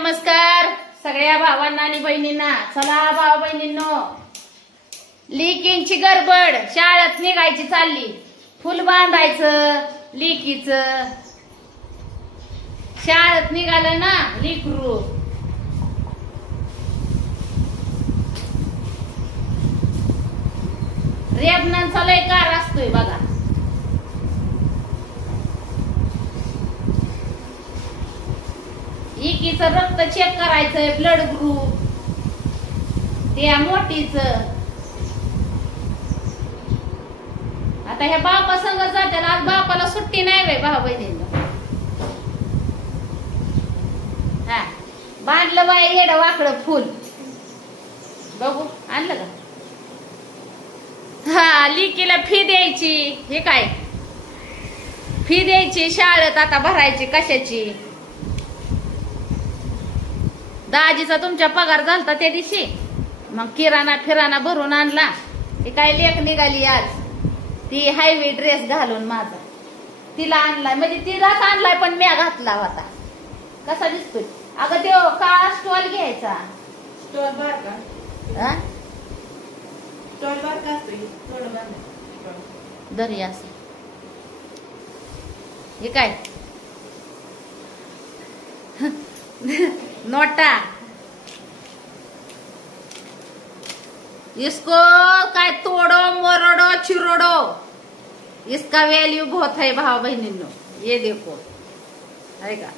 नमस्कार सगळ्या भावांना आणि बहिणींना. चला भावा बहिणींनो, लिकींची गडबड, शाळेत निघायची चालली. फुल बांधायचं लिकीचं. शाळेत निघालं ना लिकरू. रेबनांचा लय कार असतोय बघा. एकीचं रक्त चेक करायचंय, ब्लड ग्रुप, त्या मोठीच. आता ह्या बापा संग जाते. आज बापाला सुट्टी नाही बाई भाऊ बहिणींना. हा बांधलं बाई येड वाकडं फुल. बघू आणलं का? हा लिकीला फी द्यायची. हे काय फी द्यायची शाळेत आता भरायची कशाची? दाजीचा तुमच्या पगार झालता त्या दिवशी, मग किराणा फिराणा भरून आणला. ती काय लेख निघाली आज, ती हायवे ड्रेस घालून माझा तिला आणलाय. म्हणजे तिलाच आणलाय पण म्या घातला होता. कसा दिसतोय अगं त्यो काळा स्टॉल घ्यायचा. स्टॉल बार का? स्टॉल बार का असतो? दर्या असं. हे काय नोटा. इसको काय तोड़ो मोरडो चिरोडो, इसका वैल्यू बहुत है भाव बहनों. ये देखो है का.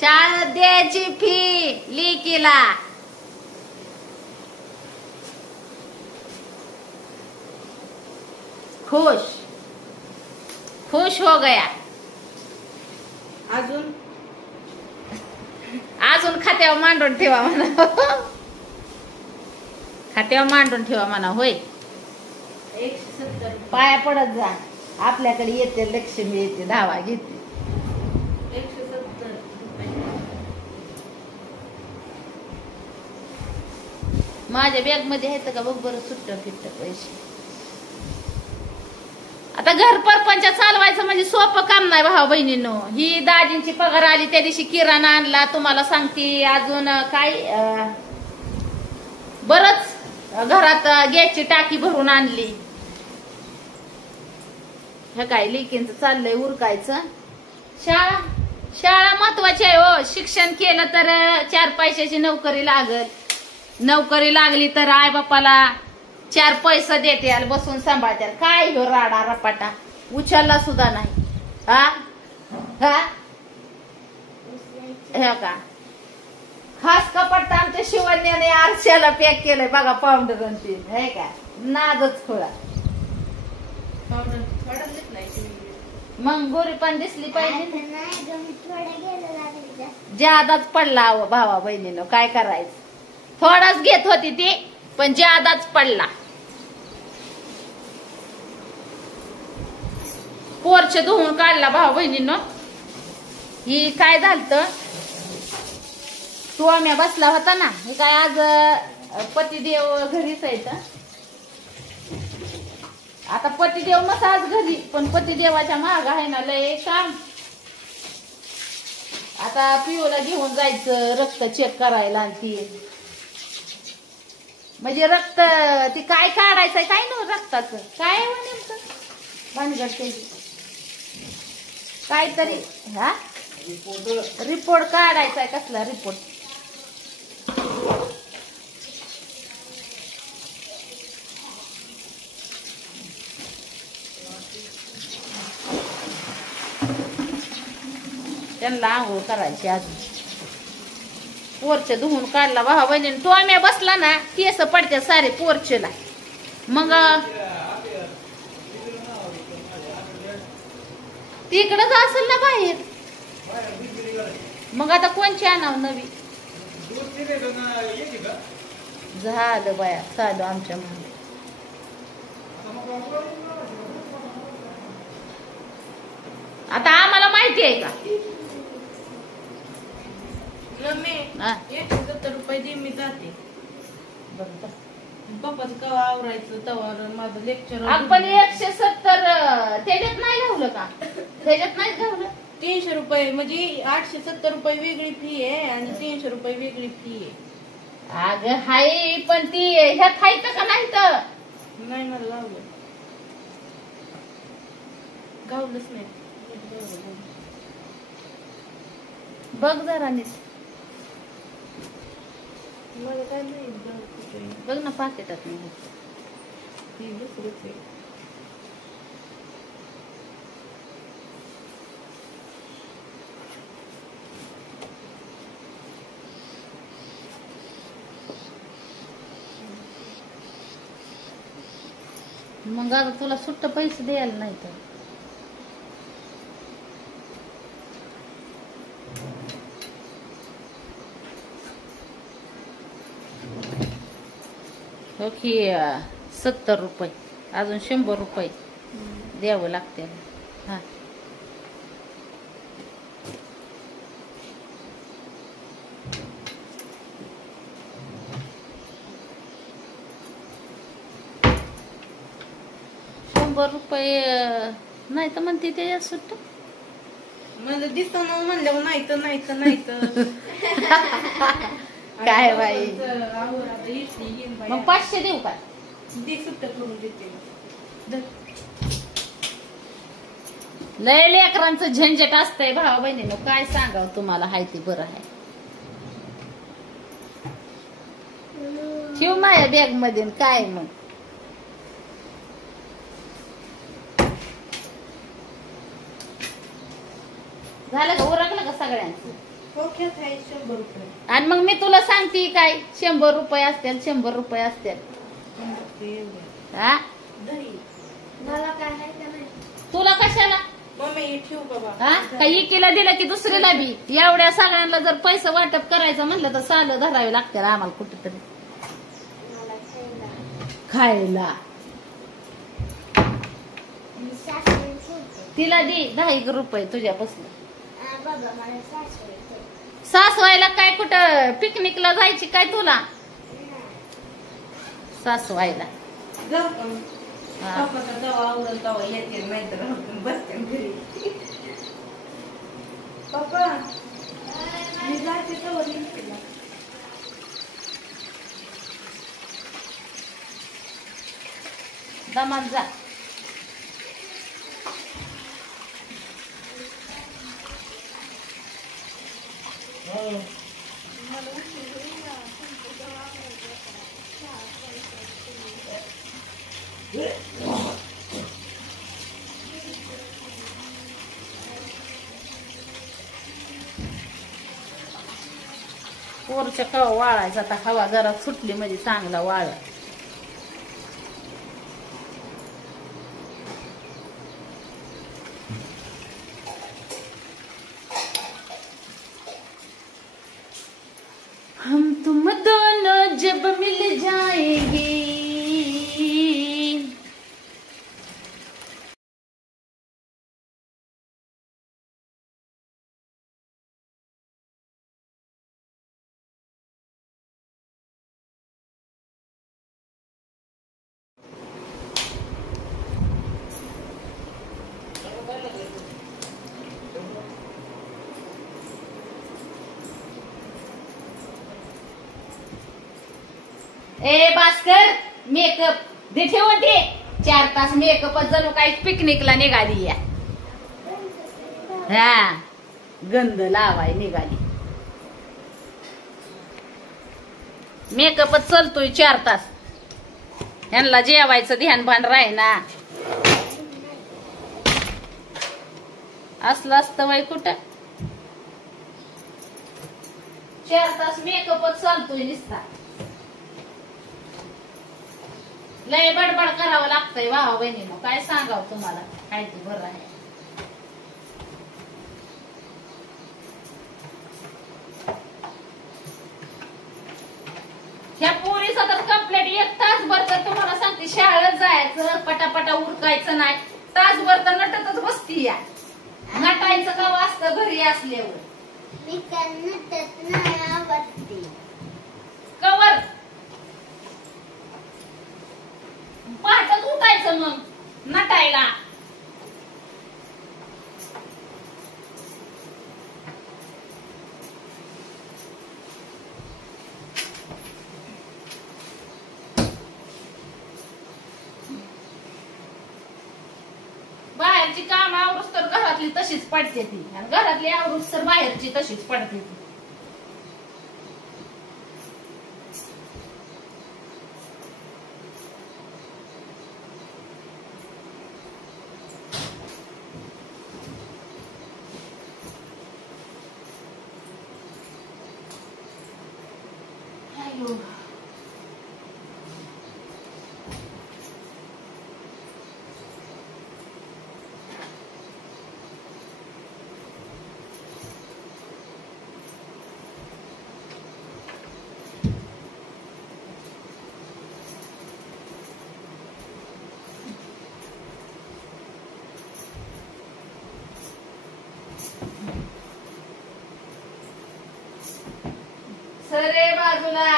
शाळेत द्यायची फी लिकीला. खुश खुश हो गया. अजून अजून खात्यावर मांडून ठेवा म्हणा. खात्यावर मांडून ठेवा म्हणा. होय 170 पाया पडत जा. आपल्याकडे येते लक्ष्मी येते, धावा घेते. 170 माझ्या बॅग मध्ये आहेत का बघ बरं सुट्ट फिट्ट पैसे. आता घर परपंच चालवायचं म्हणजे सोपं काम नाही भाऊ बहिणींनो. ही दाजींची पगार आली त्या दिवशी किराणा आणला. तुम्हाला सांगते अजून काय बरच घरात गॅसची टाकी भरून आणली. हे काय लेकींचं चाललंय उरकायचं. शाळा शाळा महत्वाची आहे हो. शिक्षण केलं तर 4 पैशाची नोकरी लागल. नोकरी लागली तर आई बापाला 4 पैसे देते, बसून सांभाळते. काय ह्यो राडा रपाटा उचलला सुद्धा नाही. हा हा हे का खास कपाट आमच्या शिवण्याने आरशाला पॅक केलंय बघा. पावडर ते हे का नादच खोळा. मग गोरी पण दिसली पाहिजे. जादाच पडला अहो भावा बहिणीनं. काय करायचं. थोडाच घेत होती ती पण जादाच पडला. पोरचे धुवून काढला भाऊ बहिणीनं. ही काय झालत, तू आम्ही बसला होता ना. हे काय आज पतिदेव घरीच आहेत. आता पतिदेव मस्त आज घरी, पण पतिदेवाच्या माग आहे ना लय काम. आता पिओला घेऊन जायचं रक्त चेक करायला. आणि ती म्हणजे रक्त ती काय काढायचंय काय ना रक्ताचं काय नेमकं भानगड काहीतरी. हा रिपोर्ट काढायचाय. कसला रिपोर्ट? त्यांना आंघोळ करायची. अजून पोरचे धुवून काढला भावा बहिणीने. तो आम्ही बसला ना केस पडते सारे पोरचेला. मग तिकडच असेल ना बाहेर. मग आता कोणची आणाव नवी? झालं बाया चालू आमच्या म्हणून. आता आम्हाला माहिती आहे का? 170 रुपये दे मी जाते. बघ पप्पाचं कवा आवरायचं तवर माझं लेक्चर. आपण 170 त्याच्यात नाही घावलं का? त्याच्यात नाही घावलं. 300 रुपये म्हणजे 870 रुपये वेगळी फी आहे आणि 300 रुपये वेगळी फी आहे. अगं हाय पण ती ह्यात हाय का नाही तर नाही मला गावलंच नाही. बघ जरा नीट मला काय नाही कुठे बघ ना पाकिटात नाही. ती दुसरंच आहे. मग आता तुला सुट्ट पैसे द्यायला नाही तर हो की 70 रुपये अजून 100 रुपये द्यावं लागते. हा ₹100 नाही तर म्हणते त्याच्यात सुट्ट. मला दिसताना म्हणलं नाही तर नाही तर नाही तर काय बाई मग मग 500 देऊ का? ती सुट्ट करून देते. लय लेकरांचं झंझट असतंय भावा बहिणीनं. काय सांगावं तुम्हाला हाय ते बरं आहे. ठेव माझ्या बॅग मध्ये काय मग झालं का? उरकलं का सगळ्यांचं? ओक्यात आहे 100 रुपये. आणि मग मी तुला सांगते काय 100 रुपये असतील 100 रुपये असतील. हा दही मला काय आहे का नाही? तुला कशाला? मम्मी ठेवू बाबा. हा काही एकीला दिलं की दुसरीला बी. एवढ्या सगळ्यांना जर पैसे वाटप करायचं म्हटलं तर साल धरावे लागते आम्हाला कुठेतरी खायला. तिला दे 10 रुपये तुझ्यापासून. सासवायला काय कुठं पिकनिकला जायची काय तुला? सासवायला जाऊ का मग? पप्पाचा दवा आवडून तवा येते नाहीतर बसते घरी. पप्पा मी जाते तवा येते ना. दमात जा. पोरच्या कवा वाळायचा आता हवा जरा सुटली म्हणजे चांगला वाळ. हम तुम दोनों जब मिल जाएंगे. ए भास्कर मेकअप दे ठेवून दे. 4 तास मेकअप जणू काही पिकनिकला निघाली या. हा गंध लावाय निघाली. मेकअपच चलतोय 4 तास. ह्यांना जेवायचं ध्यान भान राही ना. असलं असतं वय कुठं 4 तास मेकअपच चालतोय नुसता. लय बडबड करावं लागतंय भावा बहिणीनं. काय सांगावं तुम्हाला काय ते बरं आहे. ह्या पोरीचा तर कंप्लीट 1 तासभर तर तुम्हाला सांगते शाळेत जायचं पटापटा उरकायचं नाही. तासभर तर नटतच बसती या. नटायचं का वाजतं घरी असल्यावर. मी नटत नाही आवडते. कवर पहाटच उठायचं मग नटायला. बाहेरची काम आवरूस तर घरातली तशीच पडते ती, आणि घरातली आवरूस तर बाहेरची तशीच पडते ती. अयो. सरे बाजूला.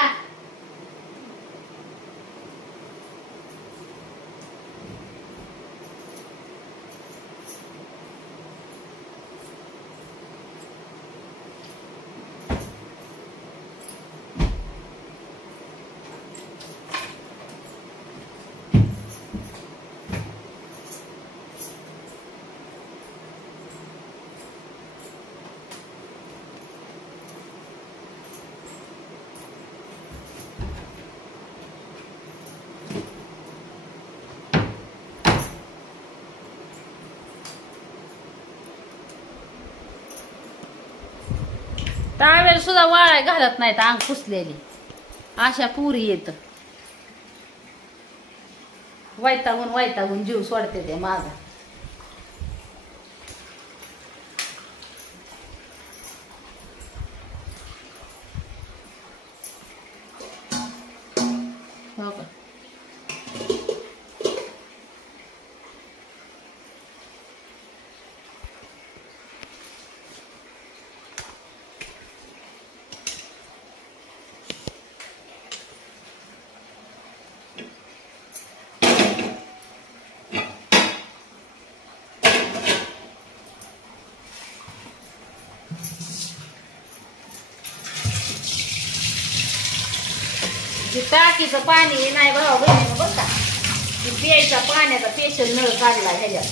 टावेल सुद्धा वाळाय घालत नाहीत, अंग पुसलेली अशा पुरी येत. वैतागून वैतागून जीव सोडते ते माझा. हो का. टाकीचं पाणी नाही भावा बहिणीनं बघ का, प्यायचा पाण्याचा स्पेशल नळ काढला ह्याच्यात.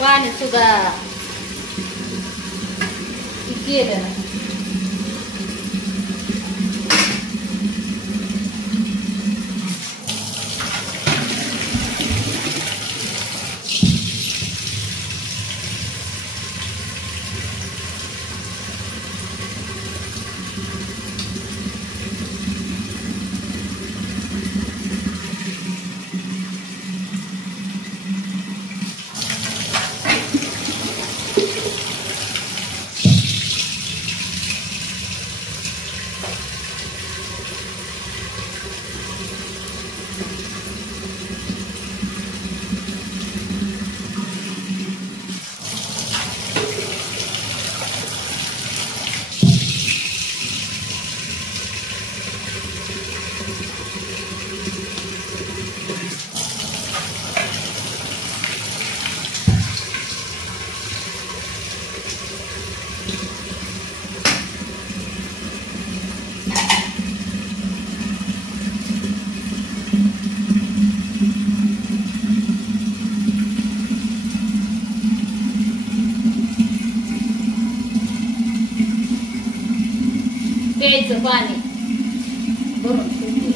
पाणी सुद्धा केलं ना. प्यायचं पाणी भरून ठेवते.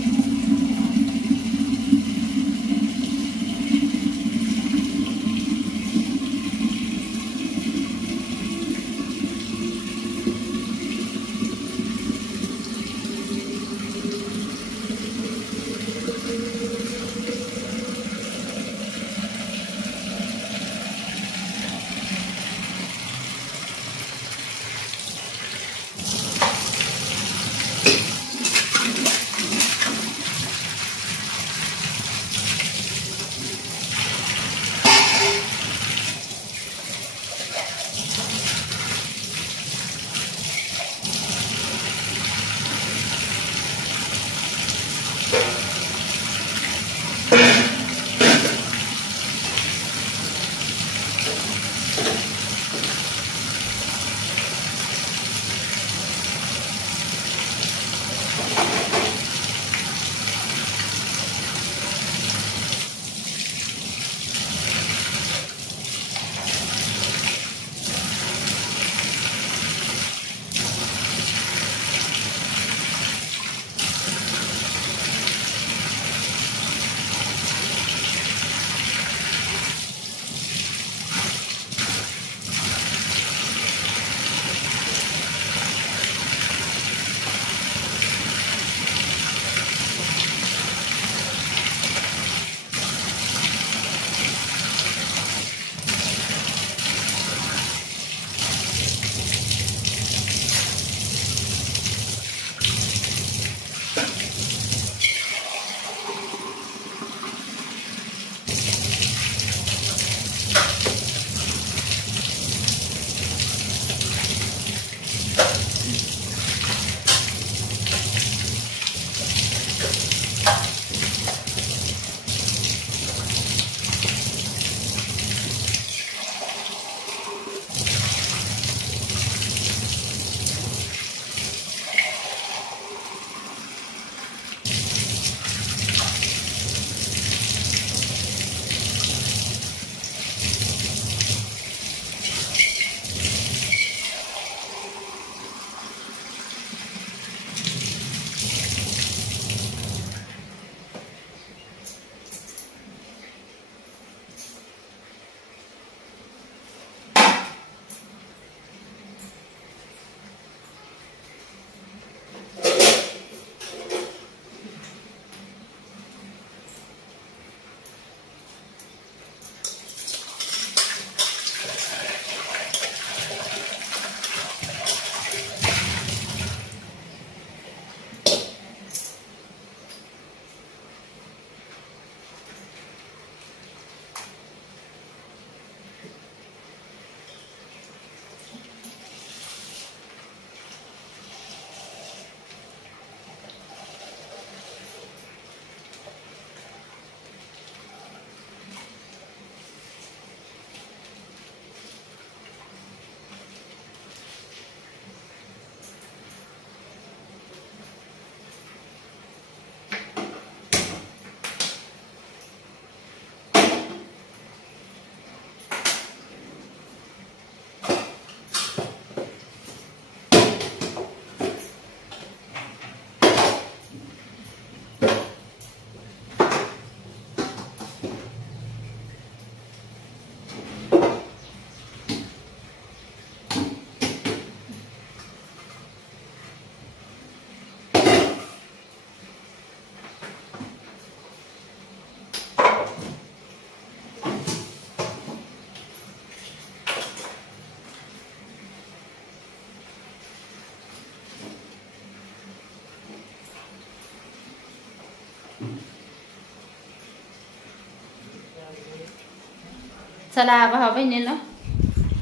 चला भावा बहिणींनो,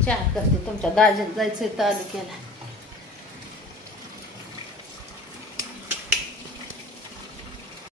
चहा करते. तुमच्या दाजीला जायचंय तालुक्याला.